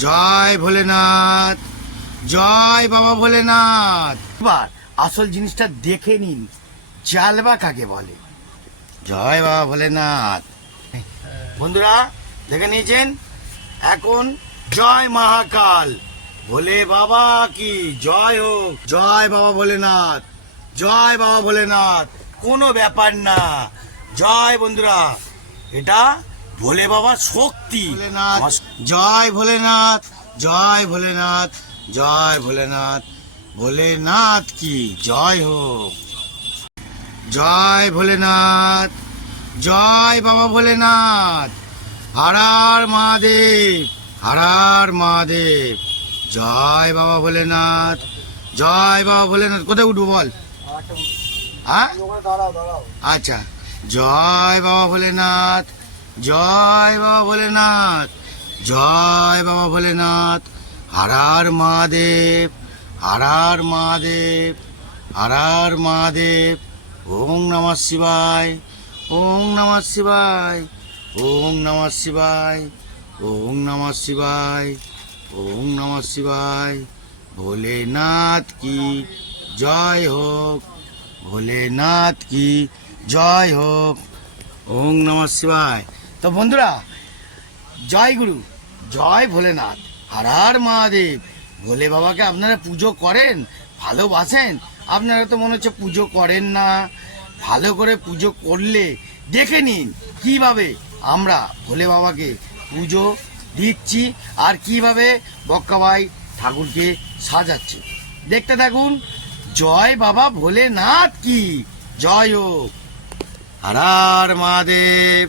জয় ভোলেনাথ, জয় বাবা ভোলেনাথ। এবার আসল জিনিসটা দেখে নিন, চালবা কাকে বলে। জয় বাবা ভোলেনাথ। বন্ধুরা দেখে নিয়েছেন, এখন জয় মহাকাল, ভোলে বাবা কি জয় হোক। জয় বাবা ভোলেনাথ, জয় বাবা ভোলেনাথ। কোনো ব্যাপার না, জয় বন্ধুরা, এটা ভোলে বাবা শক্তি। জয় ভোলেনাথ, জয় ভোলেনাথ, জয় ভোলেনাথ, ভোলেনাথ কি জয় হোক। জয় ভোলেনাথ, জয় বাবা ভোলেনাথ, হর হর মহাদেব, হর হর মহাদেব। জয় বাবা ভোলেনাথ, জয় বাবা ভোলেনাথ। কোথায় উঠবো বল? হ্যাঁ আচ্ছা। জয় বাবা ভোলেনাথ, জয় বাবা ভোলেনাথ, জয় বাবা ভোলেনাথ, হর হর মহাদেব, হর হর মহাদেব, হর হর মহাদেব। ওম নমঃ শিবায়, ওম নমঃ শিবায়, ওম নমঃ শিবায়, ওম নমঃ শিবায়, ওম নমঃ শিবায়। ভোলেনাথ কি জয় হোক, ভোলেনাথ কি জয় হোক। ওম নমঃ শিবায়। তো বন্ধুরা, জয় গুরু, জয় ভোলেনাথ, হর হর মহাদেব। ভোলে বাবাকে আপনারা পুজো করেন, ভালোবাসেন? আপনারা তো মনে হচ্ছে পুজো করেন না। ভালো করে পুজো করলে দেখে নিন কিভাবে আমরা ভোলে বাবাকে পুজো দিচ্ছি আর কিভাবে বক্কাবাই ঠাকুরকে সাজাচ্ছে। দেখতে থাকুন। জয় বাবা ভোলেনাথ কি জয় হোক। হর হর মহাদেব,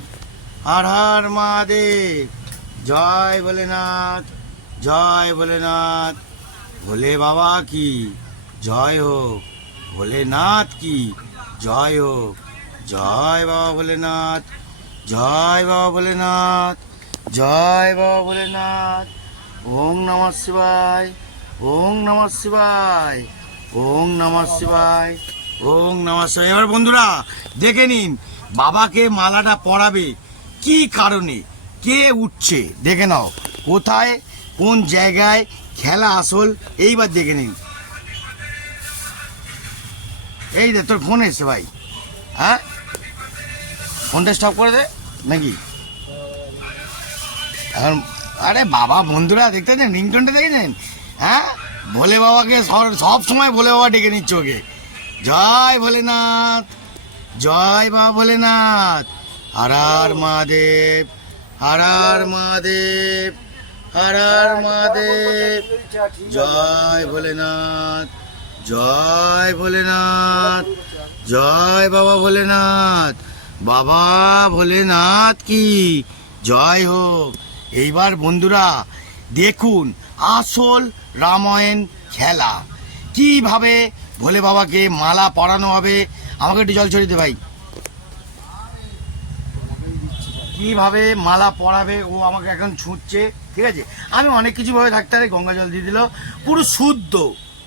হর হর মহাদেব। জয় ভোলেনাথ, জয় ভোলেনাথ, ভোলে বাবা কি জয় হোক, ভোলেনাথ কি জয় হোক। জয় বাবা ভোলেনাথ, জয় বাবা ভোলেনাথ, জয় বাবা ভোলেনাথ। ওম নমঃ শিবায়, ওম নমঃ শিবায়, ওম নমঃ শিবায়, ওম নমঃ শিবায়। এবার বন্ধুরা দেখে নিন, বাবাকে মালাটা পরাবে কি কারণে, কে উঠছে দেখে নাও, কোথায় কোন জায়গায় খেলা আসল এইবার দেখে নিন। এই দে তোর ফোন এসছে ভাই। হ্যাঁ, ফোনটা স্টপ করে দে নাকি এখন। আরে বাবা বন্ধুরা দেখতে দেন, রিংটোনটা দেখেছেন? হ্যাঁ, ভোলে বাবাকে সব সময় ভোলে বাবা ডেকে নিচ্ছে ওকে। জয় ভোলেনাথ, জয় বাবা ভোলেনাথ, হর হর মহাদেব, হর হর মহাদেব, হর হর মহাদেব। জয় ভোলেনাথ, জয় ভোলেনাথ, জয় বাবা ভোলেনাথ, বাবা ভোলেনাথ কি জয় হোক। এইবার বন্ধুরা দেখুন আসল রামায়ণ খেলা, কিভাবে ভোলে বাবাকে মালা পরানো হবে। আমাকে একটু জল ছড়িয়ে দে ভাই। কিভাবে মালা পরাবে ও আমাকে এখন ছুঁচ্ছে, ঠিক আছে? আমি অনেক কিছু ভাবে থাকতে পারি, গঙ্গা জল দিয়ে দিল, পুরো শুদ্ধ,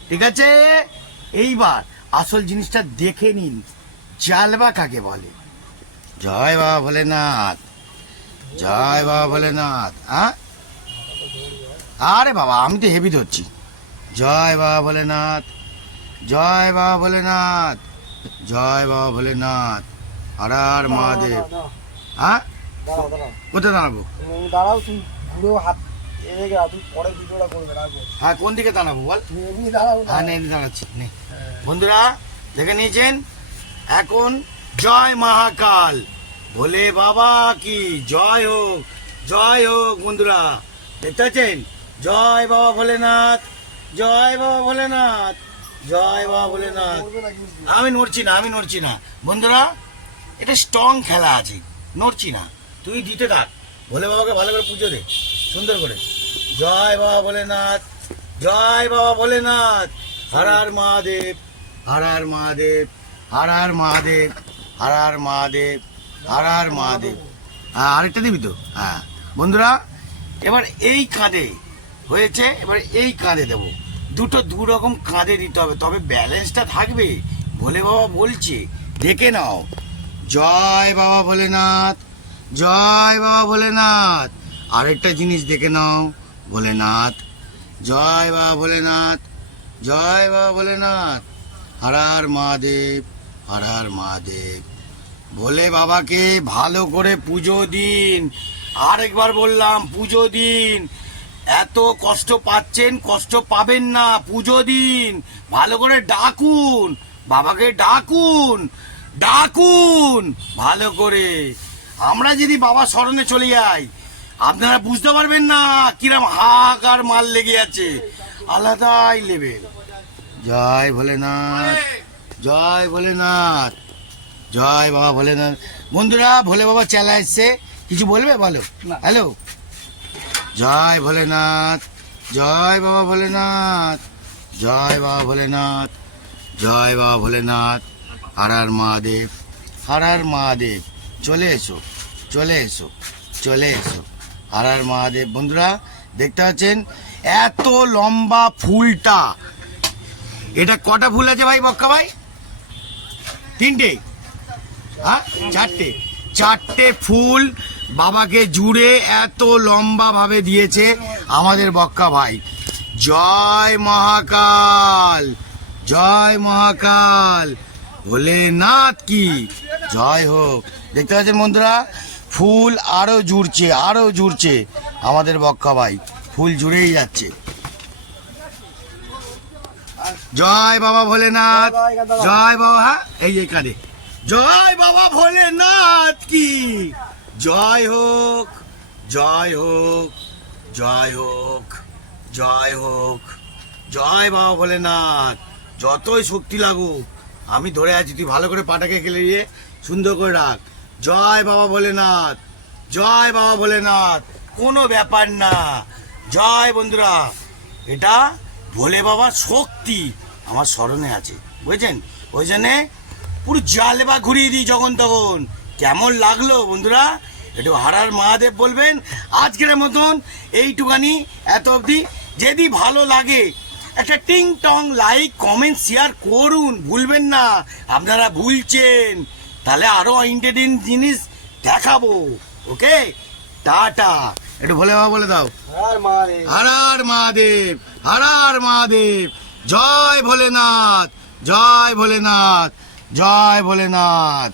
ঠিক আছে? এইবার আসল জিনিসটা দেখে নিন, চালবা কাকে বলে। জয় বাবা ভোলেনাথ, জয় বাবা ভোলেনাথ। হ্যাঁ, আরে বাবা আমি তো হেভি ধরছি। জয় বাবা ভোলেনাথ, জয় বাবা ভোলেনাথ, জয় বাবা ভোলেনাথ, হর হর মহাদেব। হ্যাঁ, কোথায় দাঁড়াবো? দাঁড়াও, তুই ঘুরেও হাত পরে ভিডিওটা করবে। হ্যাঁ, কোন দিকে দাঁড়াবো বল? এমনি দাঁড়াও। হ্যাঁ, নেই দাঁড়াচ্ছি নেই। বন্ধুরা দেখে নিয়েছেন, এখন জয় মহাকাল, ভোলে বাবা কি জয় হোক, জয় হোক। বন্ধুরা দেখতে পাচ্ছেন, জয় বাবা ভোলেনাথ, জয় বাবা ভোলেনাথ, জয় বাবা ভোলেনাথ। আমি নড়ছি না, আমি নড়ছি না বন্ধুরা, এটা স্ট্রং খেলা আছে, নড়ছি না। তুই দিতে থাক, ভোলে বাবাকে ভালো করে পুজো দে সুন্দর করে। জয় বাবা ভোলেনাথ, জয় বাবা ভোলেনাথ, হর হর মহাদেব, হর হর মহাদেব, হর হর মহাদেব, হর হর মহাদেব, হর হর মহাদেব। হ্যাঁ, আরেকটা দিবি তো? হ্যাঁ বন্ধুরা, এবার এই কাঁধে হয়েছে, এবার এই কাঁধে দেবো। দুটো দু রকম কাঁধে দিতে হবে, তবে ব্যালেন্সটা থাকবে। ভোলে বাবা বলছে, দেখে নাও। জয় বাবা ভোলেনাথ, জয় বাবা ভোলেনাথ। আরেকটা জিনিস দেখে নাও, ভোলেনাথ, জয় বাবা ভোলেনাথ, জয় বাবা ভোলেনাথ, হর হর মহাদেব, হর হর মহাদেব। ভোলে বাবাকে ভালো করে পুজো দিন। আরেকবার বললাম, পুজো দিন। এত কষ্ট পাচ্ছেন, কষ্ট পাবেন না, পুজো দিন। ভালো করে ডাকুন, বাবাকে ডাকুন, ডাকুন ভালো করে। আমরা যদি বাবা স্মরণে চলে যাই, আপনারা বুঝতে পারবেন না কিরম হাহাকার মাল লেগে আছে, আলাদাই লেভেল। জয় ভোলেনাথ, জয় ভোলেনাথ, জয় বাবা ভোলেনাথ। বন্ধুরা, ভোলে বাবা চেলা এসছে, কিছু বলবে বলো? না। হ্যালো, জয় ভোলেনাথ, জয় বাবা ভোলেনাথ, জয় বাবা ভোলেনাথ, জয় বাবা ভোলেনাথ, হর হর মহাদেব, হর হর মহাদেব। চলে এসো, চলে এসো, চলে এসো, হর হর মহাদেব। বন্ধুরা দেখতে পাচ্ছেন এত লম্বা ফুলটা, এটা কটা ফুল আছে ভাই বক্কা ভাই? তিনটে? হ্যাঁ, চারটে। চারটে ফুল বাবাকে জুড়ে এত লম্বা ভাবে দিয়েছে আমাদের বক্কা ভাই। জয় মহাকাল, জয় মহাকাল, ভোলেনাথ কি জয় হোক। দেখতে পাচ্ছেন বন্ধুরা, ফুল আরো জুড়ছে, আরো জুড়ছে আমাদের বক্কা ভাই, ফুল জুড়েই যাচ্ছে। জয় বাবা ভোলেনাথ, জয় বাবা, হ্যাঁ এই যে কাঁদে, জয় বাবা ভোলেনাথ কি জয় হোক, জয় হোক, জয় হোক, জয় হোক, জয় বাবা ভোলেনাথ। যতই শক্তি লাগুক আমি ধরে আছি, তুই ভালো করে পাটাকে খেলে দিয়ে সুন্দর করে রাখ। জয় বাবা ভোলেনাথ, জয় বাবা ভোলেনাথ, কোনো ব্যাপার না। জয় বন্ধুরা, এটা ভোলে বাবার শক্তি আমার স্মরণে আছে, বুঝেছেন? ওই জন্যে পুরো জালেবা ঘুরিয়ে দিই যখন তখন। কেমন লাগলো বন্ধুরা? একটু হর হর মহাদেব বলবেন। আজকের মতন এইটুকানি, এত অবধি। যদি ভালো লাগে একটা টিং টং লাইক কমেন্ট শেয়ার করুন, ভুলবেন না। আপনারা ভুলছেন, তাহলে আরো এন্টারটেইন জিনিস দেখাবো। ওকে, টাটা। একটু ভোলে বাবা বলে দাও। আর মারে হর হর মহাদেব, হর হর মহাদেব, জয় ভোলেনাথ, জয় ভোলেনাথ, জয় ভোলেনাথ।